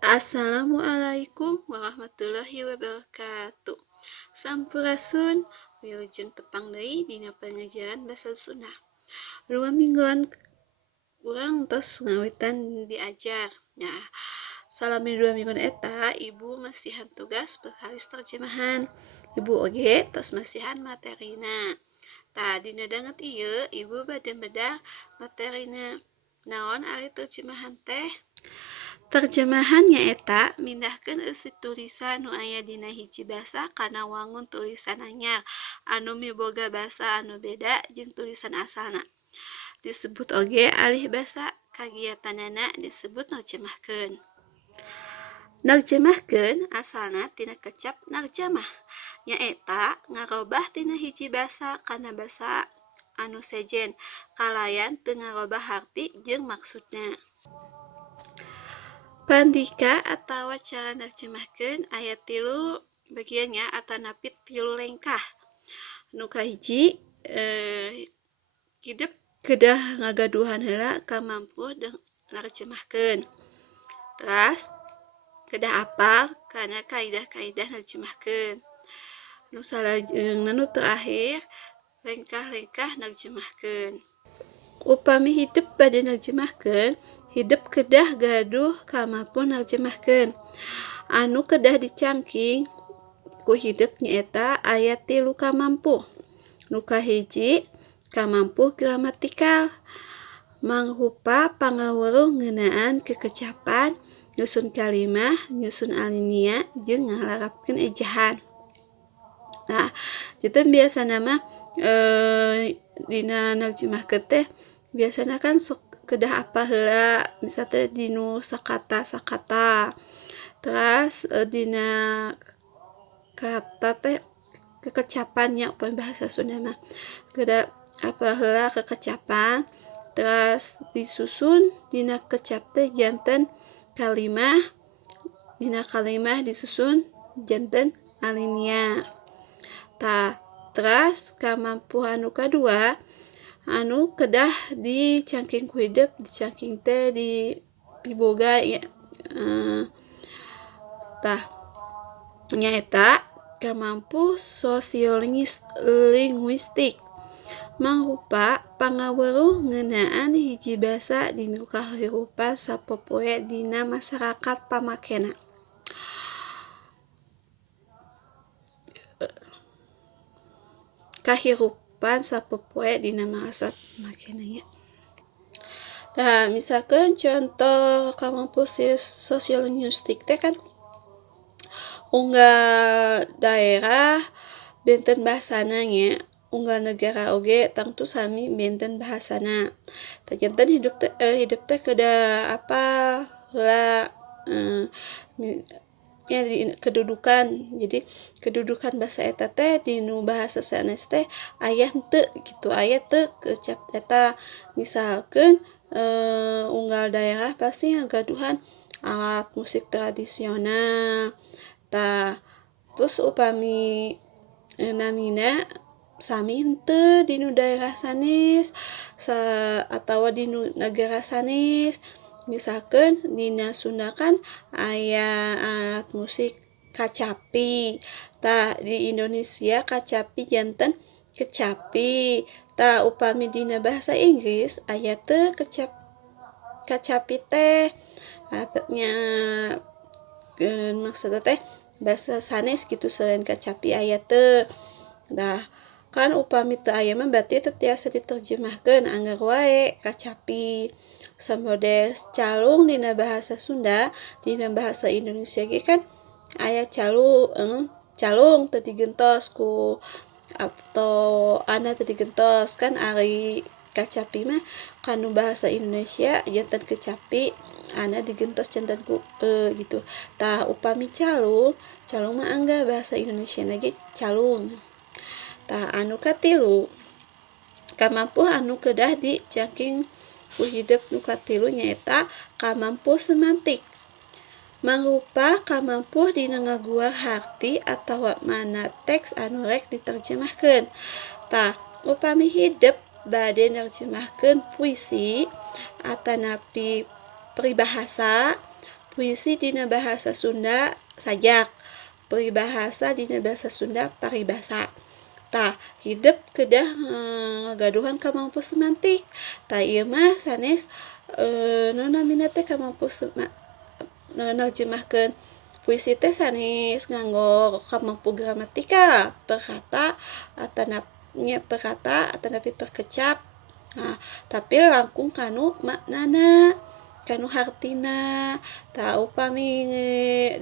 Assalamualaikum warahmatullahi wabarakatuh. Sampurasun, wilujeng tepang deui dina pengajaran basa Sunda. 2 mingguan urang tos ngawitan diajar. Nah, salami 2 mingguan eta, ibu masihan tugas berharis terjemahan. Ibu oge tos masihan materina. Dina danget ieu, ibu bade bedah materina. Naon ari terjemahan teh? Terjemahan nyaeta mindahkeun eusi tulisan nu aya dina hiji basa kana wangun tulisan anyar anu miboga basa anu beda jeung tulisan asalna. Disebut oge alih basa. Kagiatanana disebut narjamahkeun. Narjamahkeun asalna tina kecap narjamah, nyaeta ngarobah tina hiji basa kana basa anu sejen kalayan teu ngarobah harti jeung maksudna. Pandika atawa cara narjamahkeun aya 3 bagiannya atanapi 3 lengkah. Nu kahiji, hideuk kedah ngagaduhan heula kamampuh narjamahkeun. Teras kedah apal kana kaidah-kaidah narjamahkeun. Nu salajengnna nu terakhir, lengkah-lengkah narjamahkeun. Upami hideuk bade narjamahkeun, hideuk kedah gaduh kamampuh narjamahkeun. Anu kedah dicangking ku hideuk nyaeta aya 3 kamampuh. Nu kahiji, kamampuh gramatikal, mangrupa pangaweuruh ngeunaan kekecapan, nyusun kalimah, nyusun alinea, jeung ngalarapkeun ejahan. Nah, jadi biasana mah dina narjamahkeun teh biasana kan sok kedah apal heula misal teh dinu sakata-sakata. Teras dina kata teh kekecapannya upami bahasa Sunda mah kedah apal heula kekecapan. Teras disusun dina kecap teh janten kalimah, dina kalimah disusun janten alinea. Teras kamampuhan nu kadua anu kedah dicangking ku hideuk, dicangking teh diboga ya. Nyaeta kamampuh sosiolinguistik, mangrupa pangaweuruh ngeunaan hiji basa dina kahirupan sapopoe dina masarakat pamakena. Kahirupan sapopoe dina masyarakat pamakena nya. Misalkeun contoh kamampuh sosiolinguistik teh kan unggal daerah benten bahasana nya, unggal negara oge tangtu sami benten bahasana. Janten hidup teh kedah apal heula kedudukan. Jadi kedudukan bahasa eta teh dinu bahasa sanes teh aya henteu kitu, aya teu kecap eta. Misalkeun unggal daerah pasti ngagaduhan alat musik tradisional. Terus upami namina sami henteu dinu daerah sanes atawa dinu nagara sanes. Misalkeun dina Sunda kan aya alat musik kacapi. Di Indonesia kacapi janten kecapi. Upami dina bahasa Inggris aya teu kacapi teh. Maksudna teh bahasa sanes gitu selain kacapi aya teu. Kan upami teu aya mah berarti teu tiasa diterjemahkeun anggar wae kacapi. Samodes calung dina bahasa Sunda, dina bahasa Indonesia ge kan aya calung teu digentos ku atau ana teu digentos kan ari kacapi mah kanu bahasa Indonesia janten kecapi ana digentos janten ku gitu. Upami calung mah angga bahasa Indonesia ge calung. Anu katilu kamampuh anu kedah dicangking ku hideuk nu katilu nyaeta kamampuh semantik, mangrupa kamampuh dina ngaguar harti atawa makna teks anu rek diterjemahkeun. Upami hideuk bade nerjemahkeun puisi atanapi peribahasa, puisi dina bahasa Sunda sajak, peribahasa dina bahasa Sunda paribasa. Tah hidup kedah gaduhan kamampu semantik. Tah ieu mah sanes nona teh kamampu nerjemahkeun puisi teh sanes nganggo kamampu gramatika, perkata, atanapi perkecap. Nah, tapi langkung kanu maknana, kanu hartina. Tah upami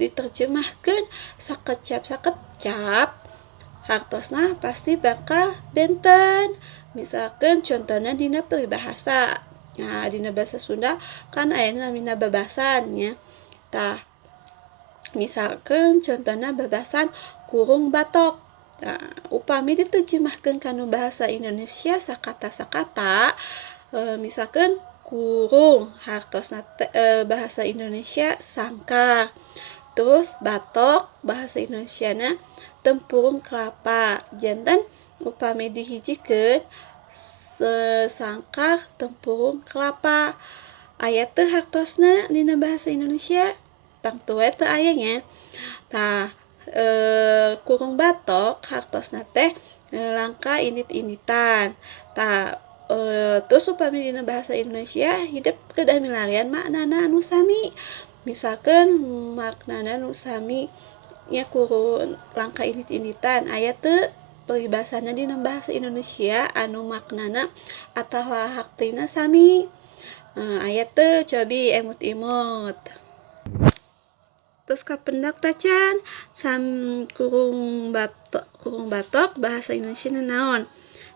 diterjemahkeun sakecap hartosna pasti bakal benten. Misalkan contohnya dina peribahasa. Nah, dina bahasa Sunda kan aya namina babasannya. Tah, misalkan contohnya babasan kurung batok. Nah, upami diterjemahkeun kanu bahasa Indonesia sakata-sakata, misalkan kurung hartosna bahasa Indonesia sangkar. Terus batok bahasa Indonesiana tempurung kelapa. Jantan upami dihijikeun sangkar tempurung kelapa. Aya teu hartosna dina bahasa Indonesia? Tangtu we teu aya nya. Tah kurung batok hartosna teh langka init-initan. Tah terus upami dina bahasa Indonesia hidup kedah milarian maknana anu sami. Misalkan maknana anu sami nya kurung langka init-initan aya teu peribahasana dina bahasa Indonesia anu maknana atawa hartina sami. Aya teu cobi emut-imut. Terus kapendak tacan kurung batok bahasa Indonesia naon?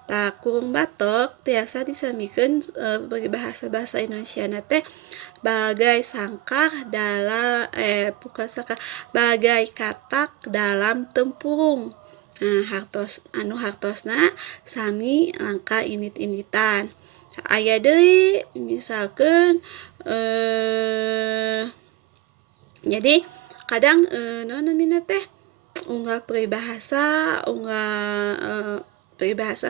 Tah kurung batok tiasa disamikeun bagi bahasa Indonesia teh bagai sangkar dalam bagai katak dalam tempurung. Nah, hartosna sami langka init-initan. Aya deui misalkeun jadi kadang naon namina teh unggah peribahasa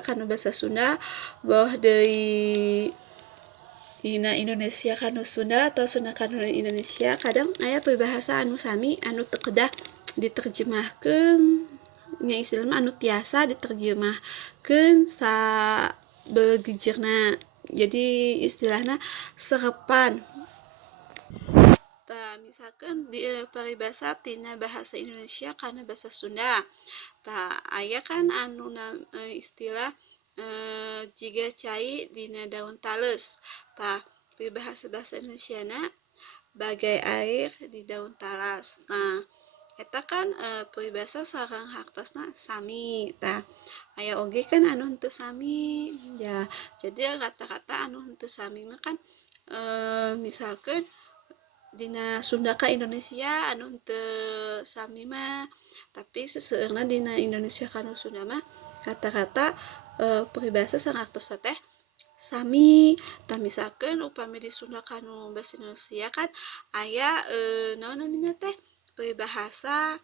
kanu bahasa Sunda boh deui dina Indonesia kanu Sunda atau Sunda kanu Indonesia kadang aya peribahasa anu sami anu teu kedah diterjemahkeun nya istilahna anu tiasa diterjemahkeun sabeugeujeureuna. Jadi istilahna serepan. Tah misalkan di paribasa tina bahasa Indonesia kana bahasa Sunda. Tah aya kan anu istilah jiga cai dina daun tales. Tah peribahasa bahasa Indonesiana bagai air di daun talas. Nah, eta kan peribahasa sareng hartosna sami. Tah aya oge kan anu henteu sami. Ya, jadi kata-kata anu henteu sami mah kan misalkan dina Sunda ka Indonesia anu henteu sami mah tapi seseueurna dina Indonesia kanu Sunda mah kata-kata peribahasa sareng hartosna teh sami. Tah misalkeun upami di Sunda kanu bahasa Indonesia kan aya naon namina teh peribahasa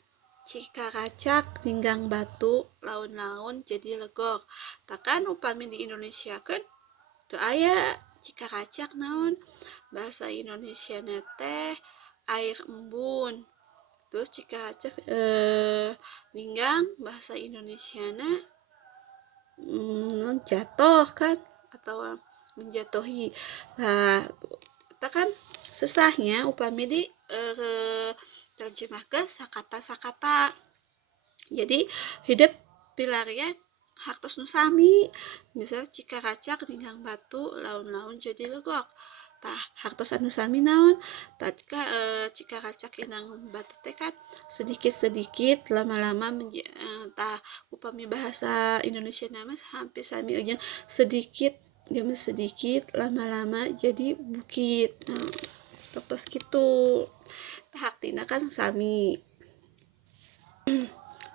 cikaracak ninggang batu laun-laun jadi legok. Tah kan upami di Indonesia kan teu aya cikaracak naon bahasa Indonesia teh air embun. Terus cikaracak ninggang bahasa Indonesia jatuh kan atau menjatuhi. Nah, kita kan sesahnya upami di terjemah ke sakata-sakata. Jadi hidup pilarian hartos nusami. Misal cikaracak ninggang batu laun-laun jadi legok. Tah hartos anu sami naon? Tah cikaracak inang batu teh kan sedikit-sedikit lama-lama tah upami bahasa Indonesia nama hampir sami aja sedikit demi sedikit lama-lama jadi bukit. Nah, seperti itu. Tah artina kan sami.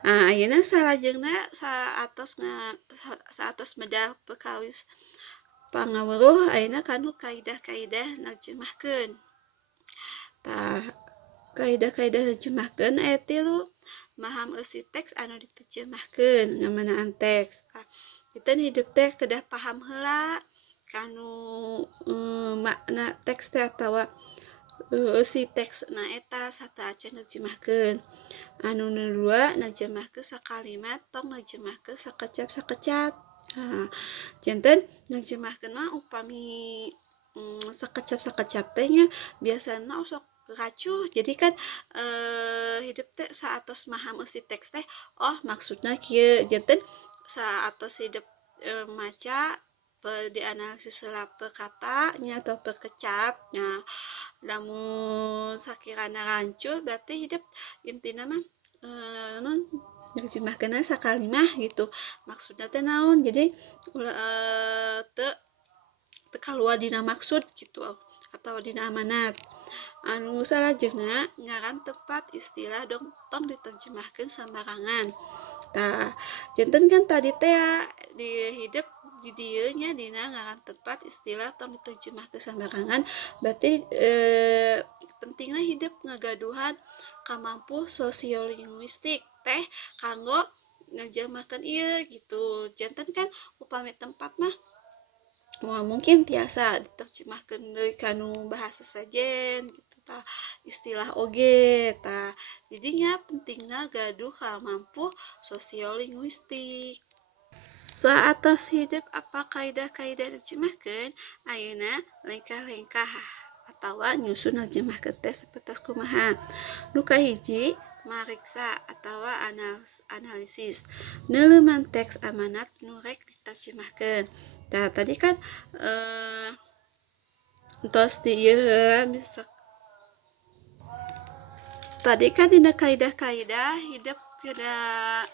Nah, ayeuna salajengna saatos medah perkawis pangaweuruh ayeuna kanu kaidah-kaidah narjemahkeun. Tah kaidah-kaidah narjemahkeun aya 3. Maham eusi teks anu diterjemahkeun ngamanaan teks. Tah kita hidup teh kedah paham heula kanu makna teks teh atawa si teks na eta sateuacan nerjemahkeun. Anu dua nerjemahkeun sakalimat tong nerjemahkeun sakecap-sakecap. Nah, janten nerjemahkeun mah upami sakecap-sakecap teh nya biasana sok racuh. Jadi kan hidup teh saatos maham eusi teks teh oh maksudna kieu. Janten saatos hidup maca dianalisis heula per katanya atau per kecapnya, lamun sakirana rancuh berarti hidup intina mah non nerjemahkeunna sakalimah gitu maksudna teh naon. Jadi teu kaluar dina maksud gitu atau dina amanat. Anu salajengna ngaran tempat istilah dong tong diterjemahkeun sembarangan. Tah, janten kan tadi teh di hidup di dieu nya dina ngaran tempat istilah tong diterjemahkeun sembarangan berarti pentingna hidup ngagaduhan kamampu sosiolinguistik teh kanggo nerjemahkeun ieu gitu. Janten kan upami tempat mah mungkin tiasa diterjemahkeun deui kanu bahasa sajen gitu tah istilah oge tah jadinya pentingna gaduh kamampu sosiolinguistik. Saatos hidup apa kaidah-kaidah nerjemahkeun ayeuna lengkah-lengkah atawa nyusun nerjemahkeun teh sapertos kumaha. Nu kahiji mariksa atawa analisis neuleuman teks amanat nu rek diterjemahkeun. Nah, tadi kan tos di ieu tadi kan dina kaidah-kaidah hidup tidak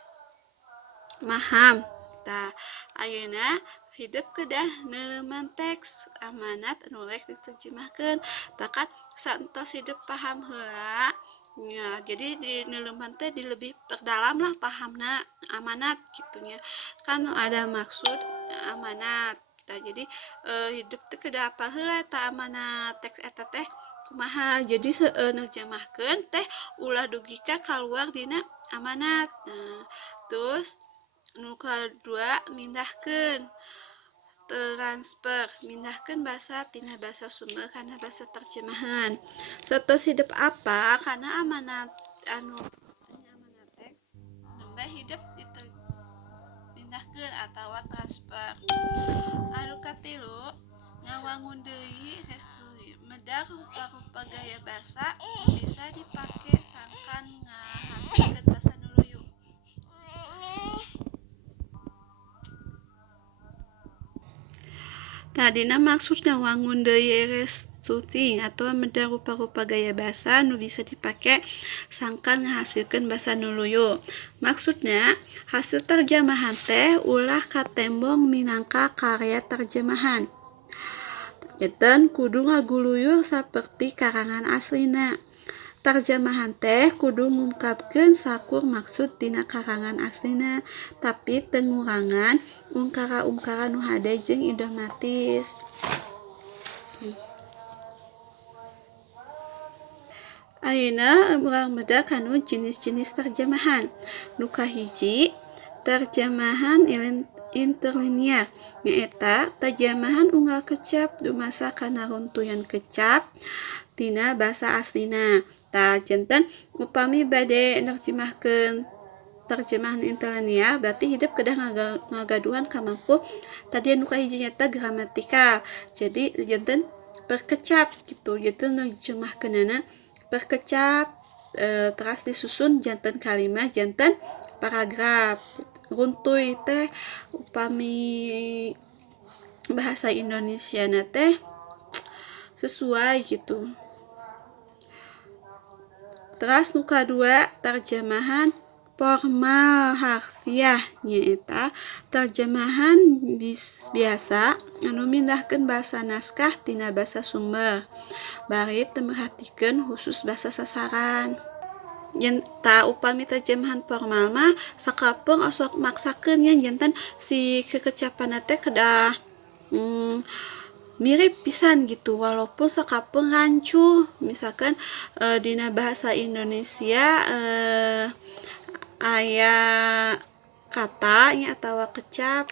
maham. Tah, ayeuna hidup kedah neuleuman teks amanat anu rek diterjemahkeun. Tah kan saentos hidup paham heula ya, jadi di neuleuman teh di lebih perdalam lah pahamna amanat gitunya. Kan ada maksud amanat kita. Jadi hidup teh kedah apal heula eta amanat teks eta teh kumaha. Jadi nerjemahkeun teh ulah dugi ka kaluar dina amanat. Nah, terus nu kadua mindahkeun transfer mindahkeun basa tina basa sumber kana basa terjemahan. Satos hidup apa kana amanat anu amanat teks nembe hidup dipindahkeun atawa transfer. Anu katilu ngawangun deui medar rupa-rupa gaya basa bisa dipake sangkan ngahasilkeun basa nu luyu. Tadina maksud ngawangun deui restuting atau medar rupa-rupa gaya basa nu bisa dipake sangkan ngahasilkeun basa nu luyu. Maksudnya hasil terjemahan teh ulah katembong minangka karya terjemahan. Janten kudu ngaguluyur saperti karangan aslina. Terjemahan teh kudu ngungkapkeun sakur maksud dina karangan aslina, tapi teu ngurangan ungkara-ungkara nu hade jeung idiomatis. Ayeuna urang bedah kanu jenis-jenis terjemahan. Nu kahiji terjemahan interlinear nyaeta terjemahan unggal kecap dumasa kana runtuyan kecap tina basa aslina. Tah, janten upami bade nerjemahkeun terjemahan interlinear berarti hidup kedah ngagaduhan kamampu tadi anu kahiji nyata gramatikal. Jadi janten perkecap gitu. Janten nerjemahkeunana perkecap teras disusun janten kalimat janten paragraf. Runtuy teh upami bahasa Indonesia na teh sesuai gitu. Terus nu kadua terjemahan formal harfiah nyaeta terjemahan biasa anu mindahkeun basa naskah tina basa sumber bari teu merhatikeun khusus basa sasaran. Yen ta upami terjemahan formal mah sakapeung osok maksakeun nya janten si kekecapan teh kedah mirip pisan gitu walaupun sakapeung rancuh. Misalkan dina bahasa Indonesia aya kata nya atawa kecap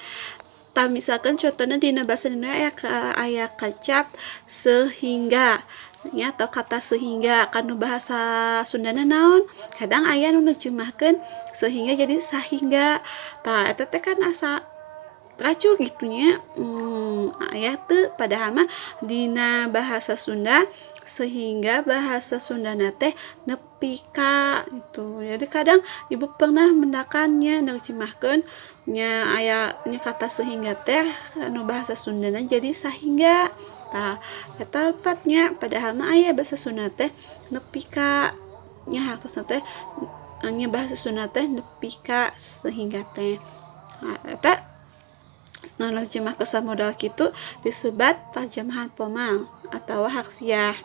tah misalkan contohna dina bahasa Indonesia aya kecap sehingga ya atau kata sehingga kanu bahasa Sundana naon kadang aya nu nerjemahkeun sehingga jadi sahingga tah eta teh kan asa racu gitunya aya teu padahal mah dina bahasa Sunda sehingga bahasa Sundana teh nepi ka gitu. Jadi kadang ibu pernah mendakannya nerjemahkeun nya aya nya kata sehingga teh anu bahasa Sundana jadi sahingga tah eta tepatnya padahal mah aya bahasa Sunda teh nepi ka nya hartosna teh nya bahasa Sunda teh nepi ka sehingga teh eta nerjemah ke samodal kitu disebat terjemahan pomang atau harfiah.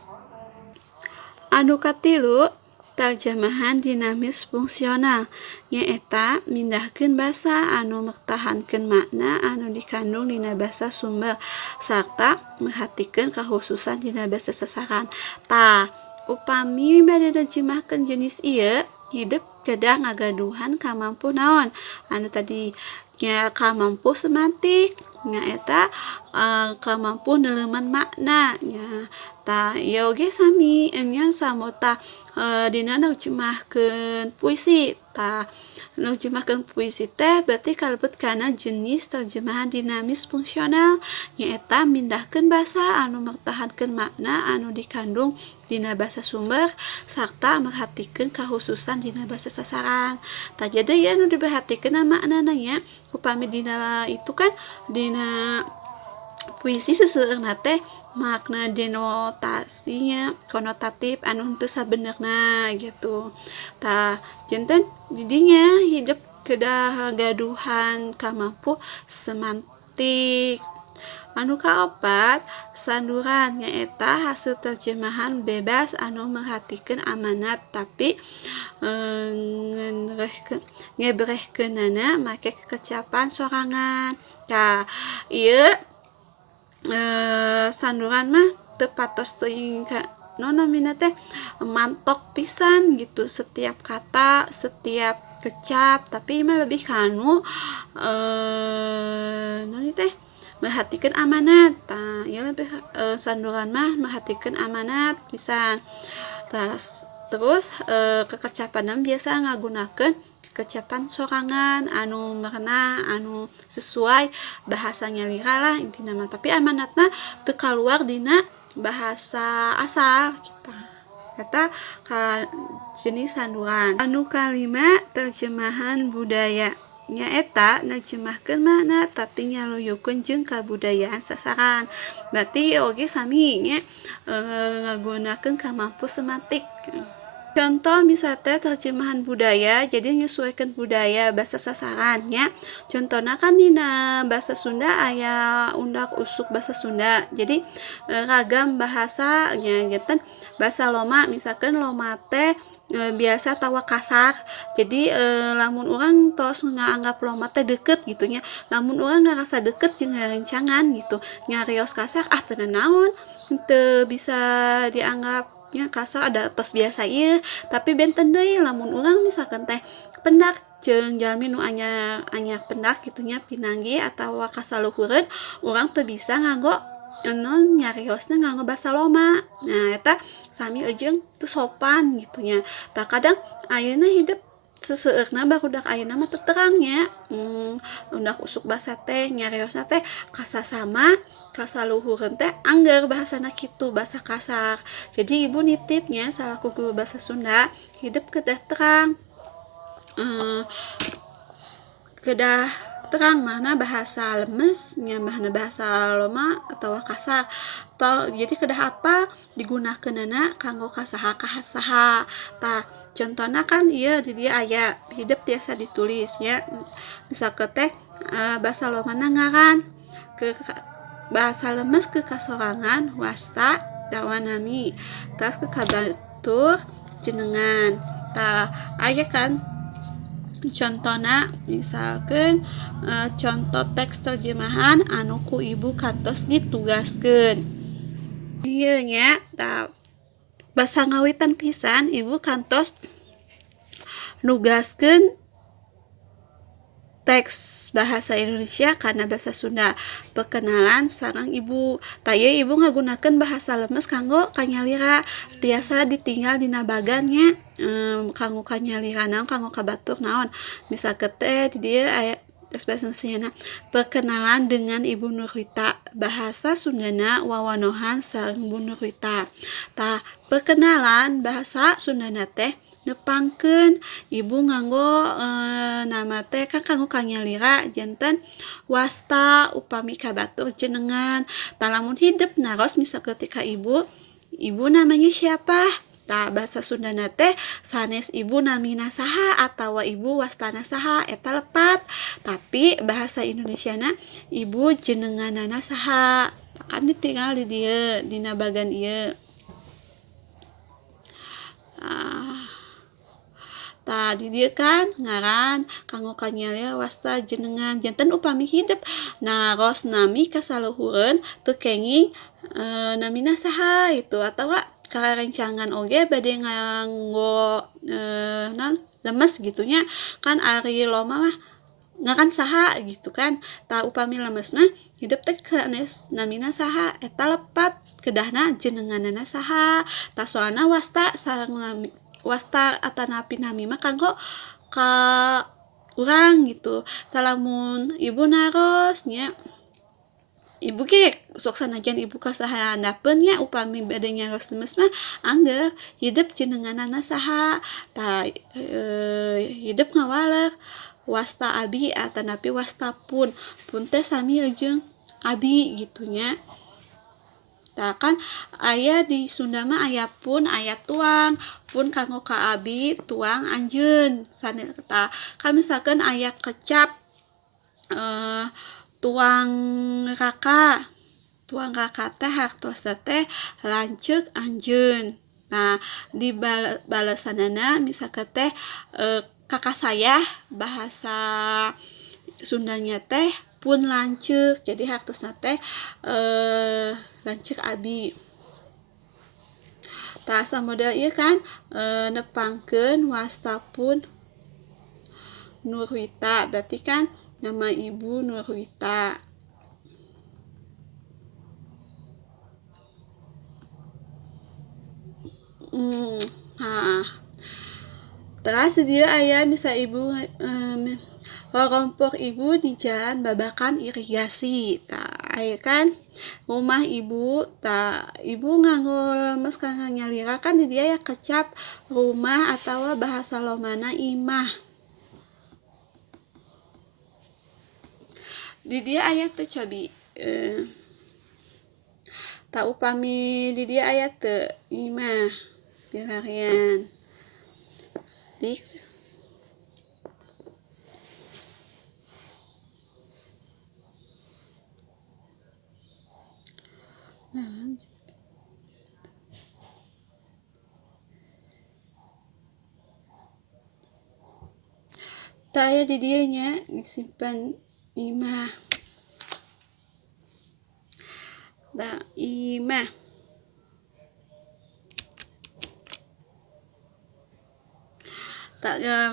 Anu katilu terjemahan dinamis fungsional nyaeta mindahkeun basa anu mertahankeun makna anu dikandung dina basa sumber sarta merhatikeun kakhususan dina basa sasaran. Tah upami bade nerjemahkeun jenis ieu hidup kedah ngagaduhan kamampu naon anu tadi nya kamampu semantik nyaeta kamampu neleuman makna nya tah ieu oge sami nya samota dina nerjemahkeun puisi tah nerjemahkeun puisi teh berarti kalebet kana jenis terjemahan dinamis fungsional nyaeta mindahkeun basa anu mertahankeun makna anu dikandung dina basa sumber sarta merhatikeun kakhususan dina basa sasaran. Tah jadi ya anu diperhatikeun maknana nya upami dina itu kan dina puisi seseueurna teh makna denotasinya konotatif anu henteu sabenerna gitu. Tah janten didinya hidup kedah gaduhan kamampu semantik. Anu kaopat sanduran nyaeta hasil terjemahan bebas anu merhatikeun amanat tapi ngebrehkeunana make kecapan sorangan. Tah ieu sanduran mah teu patos teuing ka namina teh mantok pisan gitu setiap kata setiap kecap tapi mah lebih kanu teh merhatikeun amanat. Tah ieu lebih sanduran mah merhatikeun amanat pisan. Tah terus kekecapan biasa ngagunakeun kecapan sorangan anu merenah anu sesuai bahasanya lira lah intina mah tapi amanatna teu kaluar dina bahasa asal kita eta ka jenis sanduran. Anu kalima terjemahan budaya nyaeta nerjemahkeun makna tapi nyaluyukeun jeung kabudayaan sasaran berarti oge sami nya ngagunakeun kamampu semantik. Contoh misalnya terjemahan budaya jadi menyesuaikan budaya bahasa sasarannya contohnya kan dina bahasa Sunda aya undak usuk bahasa Sunda jadi ragam bahasanya gitu bahasa Loma misalkan Loma teh biasa tawa kasar jadi lamun orang tos nganggap Loma teh deket gitunya lamun orang ngerasa deket jeung ngarencangan gitu nyarios kasar teu naon teu bisa dianggap nya kasar ada tos biasa ieu tapi benten deui lamun urang misalkan teh pendak jeung jalmi nu anyar pendak gitunya pinanggi atawa kasaluhureun urang teu bisa nganggo non nyariosna nganggo basa Loma. Nah eta sami jeung teu sopan gitunya. Tah kadang ayeuna hidup seseueurna barudak ayeuna mah teu terangnya undak usuk basa teh nyariosna teh kasasama kasaluhureun teh angger bahasana kitu bahasa kasar. Jadi ibu nitipnya salaku guru bahasa Sunda hidup kedah terang kedah terang mana bahasa lemes nya mana bahasa Loma atau kasar atau jadi kedah apa digunakeunana kanggo kasaha kasaha. Tah contohna kan ieu di dia aya hidup tiasa ditulisnya bisa ke teh bahasa Lomana ngaran ke bahasa lemes ke kasorangan wasta dawanami tas ke kabatur jenengan. Tah aya kan contohna misalkan contoh teks terjemahan anu ku ibu kantos ditugaskeun ieu nya tah basa ngawitan pisan ibu kantos nugaskeun teks bahasa Indonesia karena bahasa Sunda. Perkenalan sareng ibu. Taya ibu ngagunakeun bahasa lemes kanggo kanyalira. Tiasa ditinggal dina bagannya kanggo kanyalira naon kanggo kabatur naon. Misal teh di dieu aya tes bahasa Indonesia perkenalan dengan Ibu Nurwita. Bahasa Sundana wawanohan sareng Bu Nurwita. Tah perkenalan bahasa Sundana teh nepangkeun ibu nganggo nama teh kan kanggo kanyalira janten wasta upami kabatur jenengan talamun hidup naros misal ketika ibu namanya siapa bahasa Sundana teh sanes ibu namina saha atawa ibu wastana saha eta lepat tapi bahasa Indonesiana ibu jenenganana saha kan ditinggal di dieu dina bagan ieu tadi dia kan ngaran kanggo kanyalira wasta jenengan janten upami hidup naros nami kasaluhureun teu kenging namina saha itu atawa karencangan oge bade nganggo non lemes gitunya kan ari loma mah ngaran saha gitu kan tah upami lemes mah hidup teh kanes namina saha eta lepat kedahna jenenganana saha tah soalna wasta sareng nami wasta atanapi nami mah kanggo ka urang gitu talamun ibu narosnya ibu ge sok sanajan ibu kasaha handapeun nya upami bade nyaros lemes mah angger hidup jenenganana saha tah hidup ngawaleur wasta abi atanapi wasta pun teh sami jeung abi gitunya tah kan aya di Sunda mah aya pun aya tuang pun kanggo ka abi tuang anjeun sanes tah kan misalkan aya kecap tuang raka teh hartosna teh lanceuk anjeun nah di balesanana misalkan teh kakak saya bahasa Sundanya teh pun lanceuk jadi hartosna teh lanceuk abi tah samodel ieu kan nepangkeun wasta pun Nurwita berarti kan nama ibu Nurwita terus dia aya misal ibu kelompok ibu di jalan babakan irigasi aya kan rumah ibu ibu nganggo lemes kanggo nyalira kan di dia ya kecap rumah atawa bahasa lomana imah di dia aya teu cobi upami di dia aya teu imah pilarian dik aya di dieu nya disimpan imah imah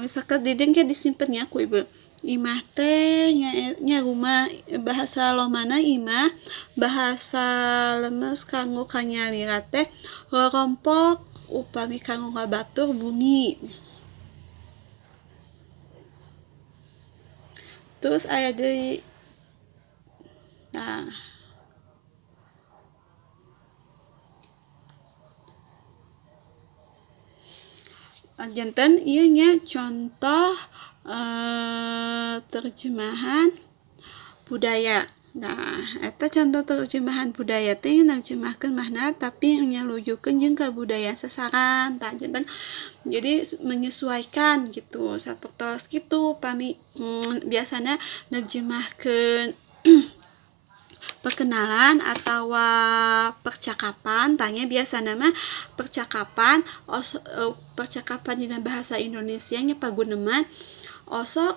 misalkan diding ke disimpennya ku ibu imah teh nya rumah bahasa lomana imah bahasa lemes kanggo kanyalira teh rorompok upami kanggo ngabatur bumi terus aya deui janten ieu nya contoh terjemahan budaya eta contoh terjemahan budaya teh narjemahkeun mahna tapi nyalujukeun jeung kabudayaan sasaran janten jadi menyesuaikan gitu sapertos gitu pami biasana nerjemahkeun perkenalan atau percakapan tanya biasana mah percakapan percakapan dina bahasa Indonesia nya paguneman osok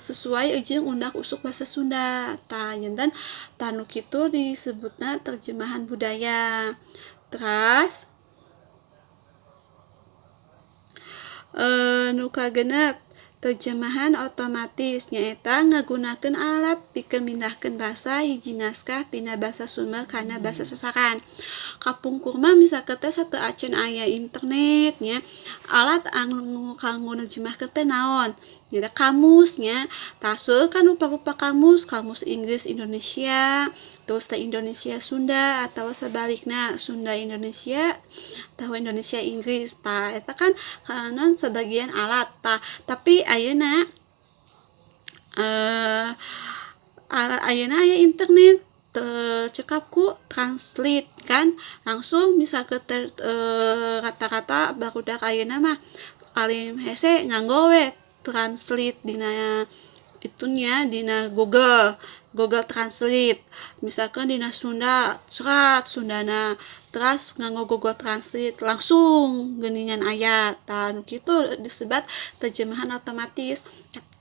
sesuai jeung undak usuk bahasa Sunda janten tanu kitu disebutna terjemahan budaya terus nu kagenep Terjemahan otomatis nyaeta ngagunakeun alat pikeun mindahkeun basa hiji naskah tina basa sumber kana basa sasaran. Kapungkur mah misalkan teh sateu acan aya internet nya, alat anu kanggo nerjemahkeun teh naon? Nyata kamusnya. Taseuh kan rupa-rupa kamus, kamus Inggris Indonesia, terus teh Indonesia Sunda atau sebaliknya Sunda Indonesia tahu Indonesia Inggris. Eta kan kanan sebagian alat tapi ayeuna ayeuna aya internet cekap ku translate kan langsung misal ke kata-kata barudak ayeuna mah paling hese nganggo we translate dina itunya dina Google Translate. Misalkan dina Sunda serat Sundana terus nganggo Google Translate langsung geuningan aya anu kitu disebut terjemahan otomatis.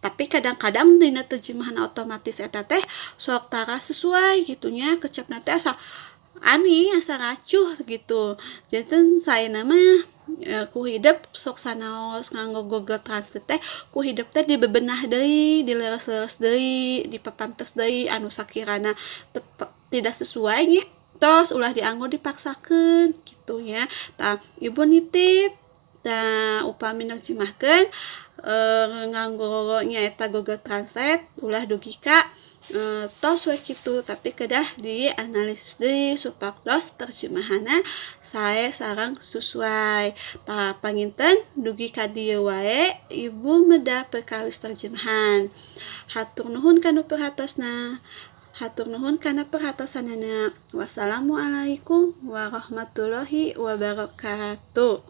Tapi kadang-kadang dina terjemahan otomatis eta teh sok tara sesuai gitunya kecapna teh asa asa racuh gitu. Jadi saya nama ku hidup sok sanaos nganggo Google Translate teh ku hidup teh dibebenah deui, dileres-leres deui, dipapantes deui anu sakirana tidak sesuai nya tos ulah dianggo dipaksakeun gitu ya. Ibu nitip upami nerjemahkeun nganggo nyaeta Google Translate ulah dugi ka tos we kitu tapi kedah dianalisis deui supados terjemahanna sae sareng sesuai. Panginten dugi ka dieu wae Ibu Meda perkawis terjemahan. Hatur nuhun kana perhatosna. Hatur nuhun kana perhatosanana. Wassalamualaikum warahmatullahi wabarakatuh.